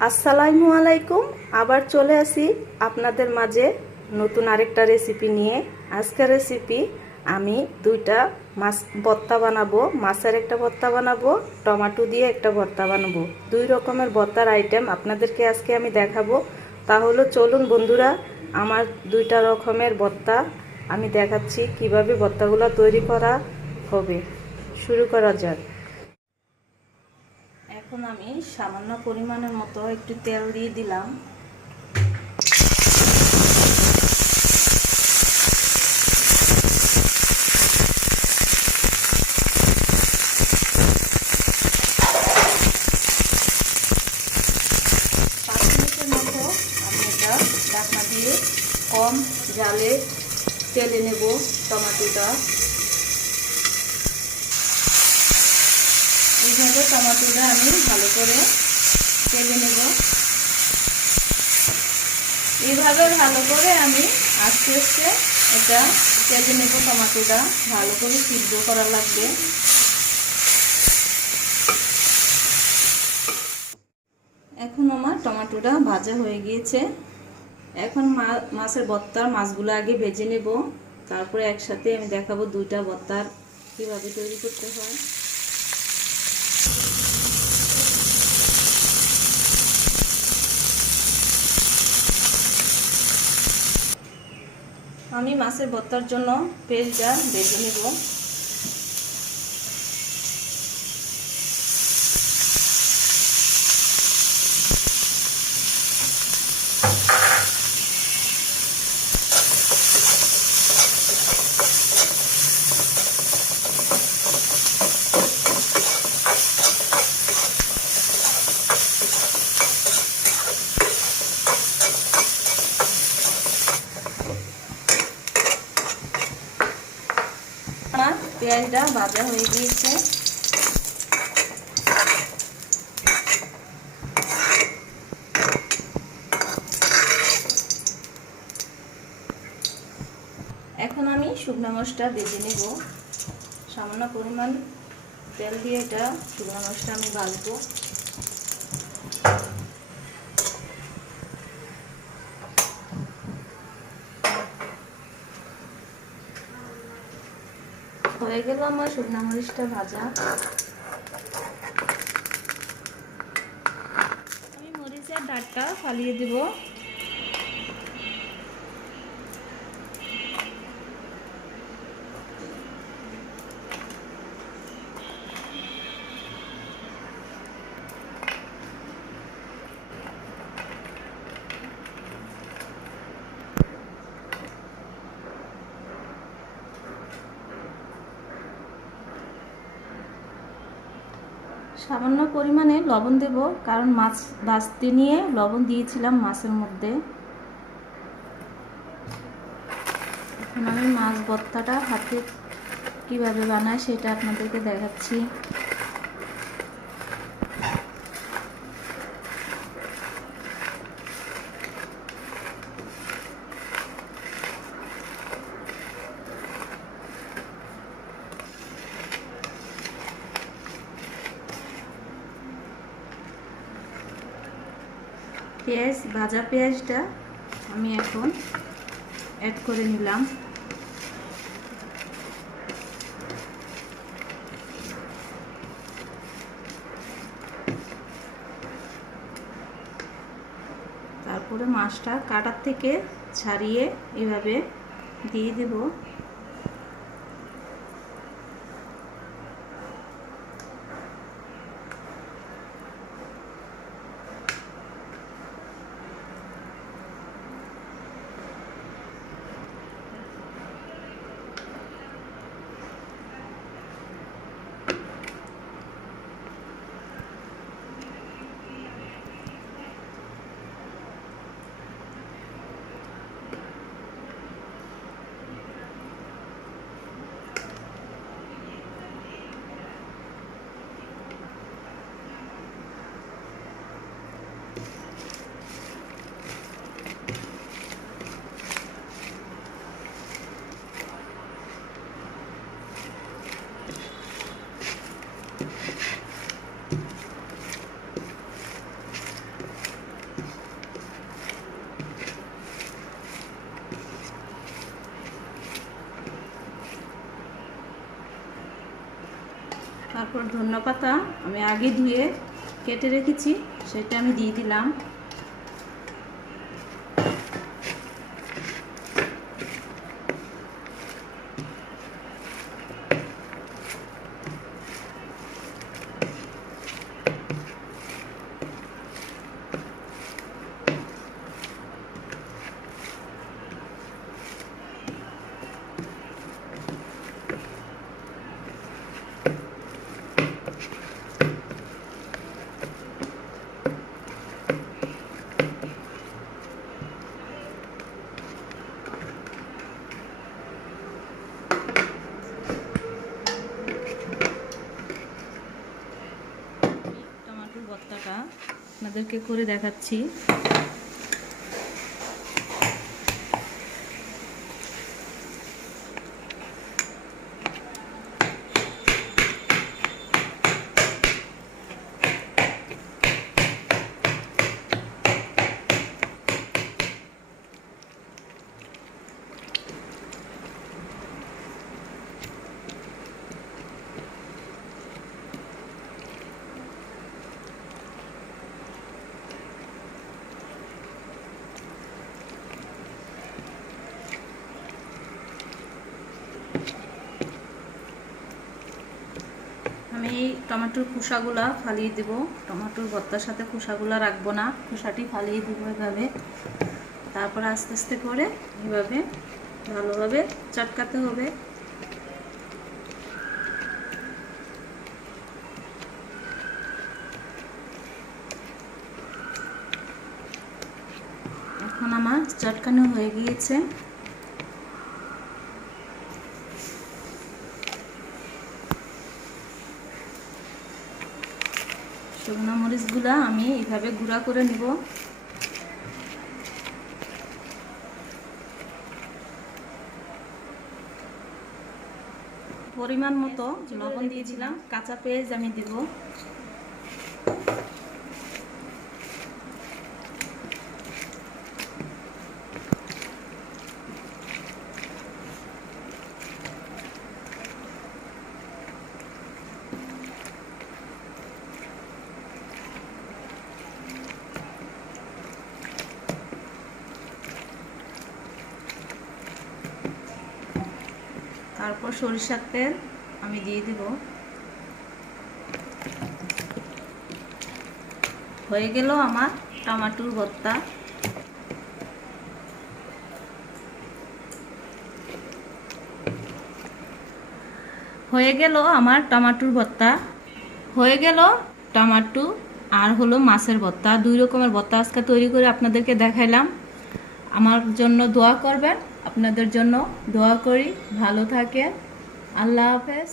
আসসালামু আলাইকুম। আবার চলে আসি আপনাদের মাঝে নতুন আরেকটা রেসিপি নিয়ে। আজকের রেসিপি আমি দুইটা মাছ ভর্তা বানাবো। মাছের একটা ভর্তা বানাবো, টমেটো দিয়ে একটা ভর্তা বানাবো। দুই রকমের ভর্তার আইটেম আপনাদেরকে আজকে আমি দেখাবো। তাহলে চলুন বন্ধুরা, আমার দুইটা রকমের ভর্তা আমি দেখাচ্ছি কিভাবে ভর্তাগুলো তৈরি করা হবে। শুরু করা যাক। এখন আমি সামান্য পরিমাণের মতো একটু তেল দিয়ে দিলাম। পাঁচ মিনিটের মতো আমি এটা ঢাকনা দিয়ে কম জালে তেলে নেব টমেটোটা। এইভাবে টমেটোটা আমি ভালো করে তেলে নেব। এইভাবে ভালো করে আমি আস্তে আস্তে এটা তেলে নেব। টমেটোটা ভালো করে সিদ্ধ করা লাগবে। এখন আমার টমেটোটা ভাজা হয়ে গিয়েছে। এখন মাছের ভর্তার মাছগুলো আগে ভেজে নেব, তারপরে একসাথে আমি দেখাবো দুইটা ভর্তার কিভাবে তৈরি করতে হয়। আমি মাছের ভর্তার জন্য পেঁয়াজটা ভেজে নেব। আমার পেঁয়াজটা ভাজা হয়ে গিয়েছে। এখন আমি শুকনো মরিচটা ভেজে নেব। সামান্য পরিমাণ তেল দিয়ে এটা শুকনো মরিচটা আমি ভাজবো। হয়ে গেল আমার শুকনো মরিচটা ভাজা। আমি মরিচের ডাঁটটা ফালিয়ে দেব। সামান্য পরিমাণে লবণ দেব, কারণ মাছ ভাজতে নিয়ে লবণ দিয়েছিলাম মাছের মধ্যে। এখন আমি মাছ ভর্তাটা হাতে কিভাবে বানাই সেটা আপনাদেরকে দেখাচ্ছি। ভাজা পেঁয়াজটা আমি এখন অ্যাড করে নিলাম। তারপরে মাছটা কাটার থেকে ছাড়িয়ে এভাবে দিয়ে দেব। তারপর ধনেপাতা আমি আগে ধুয়ে কেটে রেখেছি, সেটা আমি দিয়ে দিলাম। টমেটোর ভর্তাটা আপনাদেরকে করে দেখাচ্ছি। আমি টমেটোর খোসাগুলা ফালিয়ে দেব। টমেটোর ভর্তার সাথে খোসাগুলা রাখবো না, খোসাটি ফালিয়ে দেবো এভাবে। তারপর আস্তে আস্তে করে এভাবে ভালোভাবে চটকাতে হবে। এখন আমার চটকানো হয়ে গিয়েছে। শুকনো মরিচগুলা আমি এইভাবে গুঁড়া করে নিব। পরিমাণ মতো লবণ দিয়েছিলাম, কাঁচা পেঁয়াজ আমি দিব। তারপর সরিষার তেল আমি দিয়ে দিব। হয়ে গেল আমার টমেটোর ভর্তা। হয়ে গেল আমার টমেটোর ভর্তা। হয়ে গেল টমেটো আর হলো মাছের ভর্তা, দুই রকমের ভর্তা আজকে তৈরি করে আপনাদেরকে দেখাইলাম। আমার জন্য দোয়া করবেন, আপনাদের জন্য দোয়া করি। ভালো থাকেন, আল্লাহ হাফেজ।